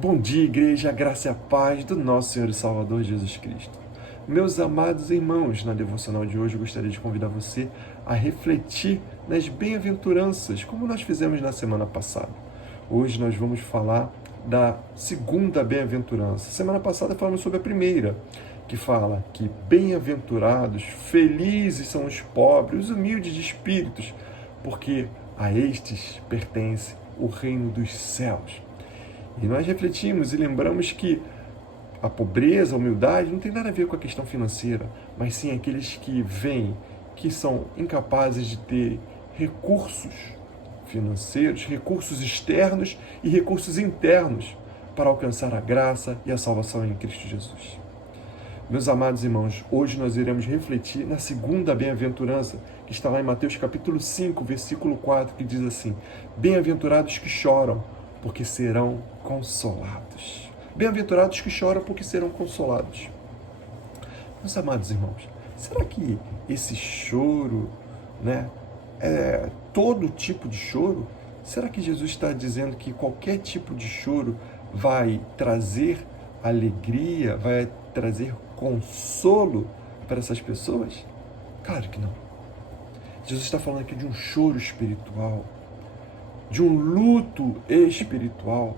Bom dia, igreja, a graça e a paz do nosso Senhor e Salvador Jesus Cristo. Meus amados irmãos, na devocional de hoje eu gostaria de convidar você a refletir nas bem-aventuranças, como nós fizemos na semana passada. Hoje nós vamos falar da segunda bem-aventurança. Semana passada falamos sobre a primeira, que fala que bem-aventurados, felizes são os pobres, os humildes de espíritos, porque a estes pertence o reino dos céus. E nós refletimos e lembramos que a pobreza, a humildade não tem nada a ver com a questão financeira, mas sim aqueles que veem que são incapazes de ter recursos financeiros, recursos externos e recursos internos para alcançar a graça e a salvação em Cristo Jesus. Meus amados irmãos, hoje nós iremos refletir na segunda bem-aventurança, que está lá em Mateus capítulo 5, versículo 4, que diz assim: Bem-aventurados que choram, porque serão consolados. Bem-aventurados que choram, porque serão consolados. Meus amados irmãos, será que esse choro, é todo tipo de choro? Será que Jesus está dizendo que qualquer tipo de choro vai trazer alegria, vai trazer consolo para essas pessoas? Claro que não. Jesus está falando aqui de um choro espiritual, de um luto espiritual.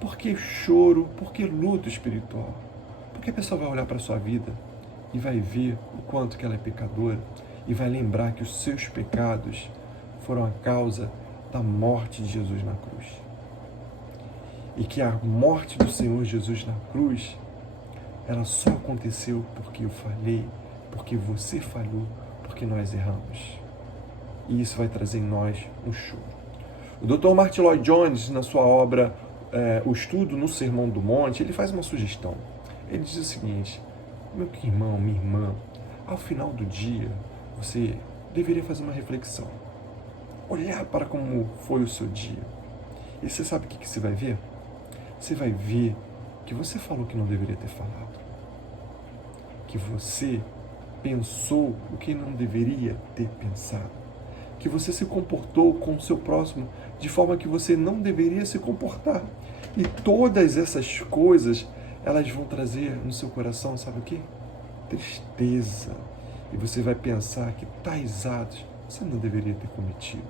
Por que choro? Por que luto espiritual? Porque a pessoa vai olhar para a sua vida e vai ver o quanto que ela é pecadora e vai lembrar que os seus pecados foram a causa da morte de Jesus na cruz. E que a morte do Senhor Jesus na cruz, ela só aconteceu porque eu falhei, porque você falhou, porque nós erramos. E isso vai trazer em nós um choro. O Dr. Martyn Lloyd-Jones, na sua obra O Estudo no Sermão do Monte, ele faz uma sugestão. Ele diz o seguinte: meu irmão, minha irmã, ao final do dia, você deveria fazer uma reflexão. Olhar para como foi o seu dia. E você sabe o que você vai ver? Você vai ver que você falou que não deveria ter falado. Que você pensou o que não deveria ter pensado. Que você se comportou com o seu próximo de forma que você não deveria se comportar. E todas essas coisas, elas vão trazer no seu coração, sabe o quê? Tristeza. E você vai pensar que tais atos você não deveria ter cometido.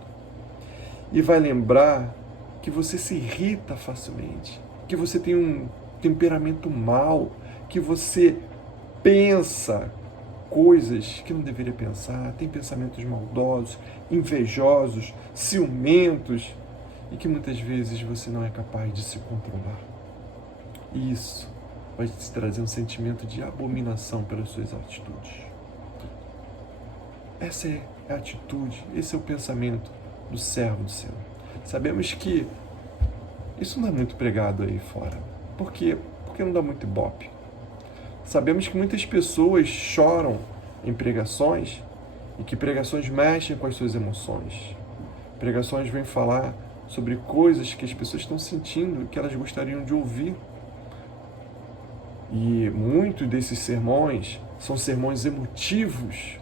E vai lembrar que você se irrita facilmente, que você tem um temperamento mau, que você pensa coisas que não deveria pensar, tem pensamentos maldosos, invejosos, ciumentos, e que muitas vezes você não é capaz de se controlar. E isso vai te trazer um sentimento de abominação pelas suas atitudes. Essa é a atitude, esse é o pensamento do servo do Senhor. Sabemos que isso não é muito pregado aí fora. Por quê? Porque não dá muito ibope. Sabemos que muitas pessoas choram em pregações e que pregações mexem com as suas emoções. Pregações vêm falar sobre coisas que as pessoas estão sentindo e que elas gostariam de ouvir. E muitos desses sermões são sermões emotivos,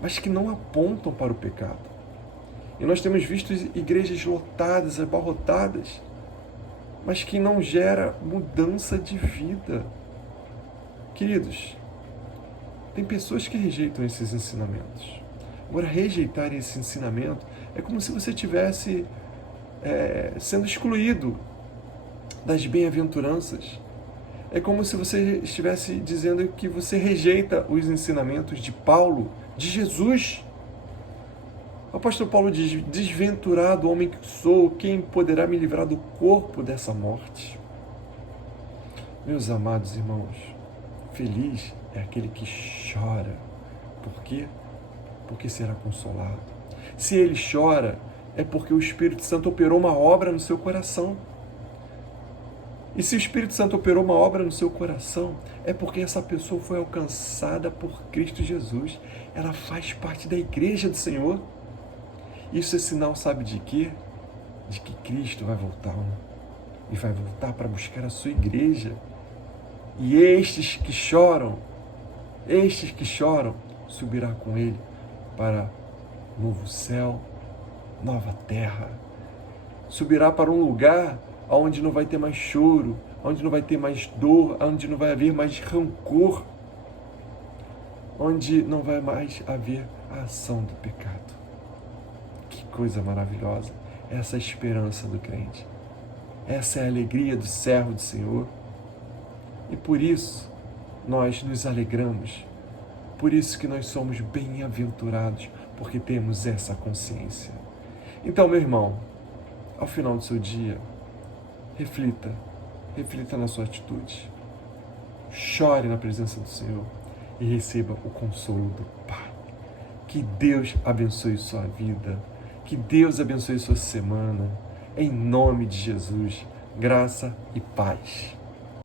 mas que não apontam para o pecado. E nós temos visto igrejas lotadas, abarrotadas, mas que não gera mudança de vida. Queridos, tem pessoas que rejeitam esses ensinamentos. Agora, rejeitar esse ensinamento é como se você estivesse sendo excluído das bem-aventuranças. É como se você estivesse dizendo que você rejeita os ensinamentos de Paulo, de Jesus. O apóstolo Paulo diz: desventurado homem que sou, quem poderá me livrar do corpo dessa morte? Meus amados irmãos, feliz é aquele que chora. Por quê? Porque será consolado. Se ele chora, é porque o Espírito Santo operou uma obra no seu coração. E se o Espírito Santo operou uma obra no seu coração, é porque essa pessoa foi alcançada por Cristo Jesus. Ela faz parte da igreja do Senhor. Isso é sinal, sabe de quê? De que Cristo vai voltar, né? E vai voltar para buscar a sua igreja. E estes que choram, subirá com ele para novo céu, nova terra. Subirá para um lugar onde não vai ter mais choro, onde não vai ter mais dor, onde não vai haver mais rancor, onde não vai mais haver a ação do pecado. Que coisa maravilhosa, essa é a esperança do crente. Essa é a alegria do servo do Senhor. E por isso nós nos alegramos. Por isso que nós somos bem-aventurados, porque temos essa consciência. Então, meu irmão, ao final do seu dia, reflita na sua atitude. Chore na presença do Senhor e receba o consolo do Pai. Que Deus abençoe sua vida. Que Deus abençoe sua semana. Em nome de Jesus, graça e paz.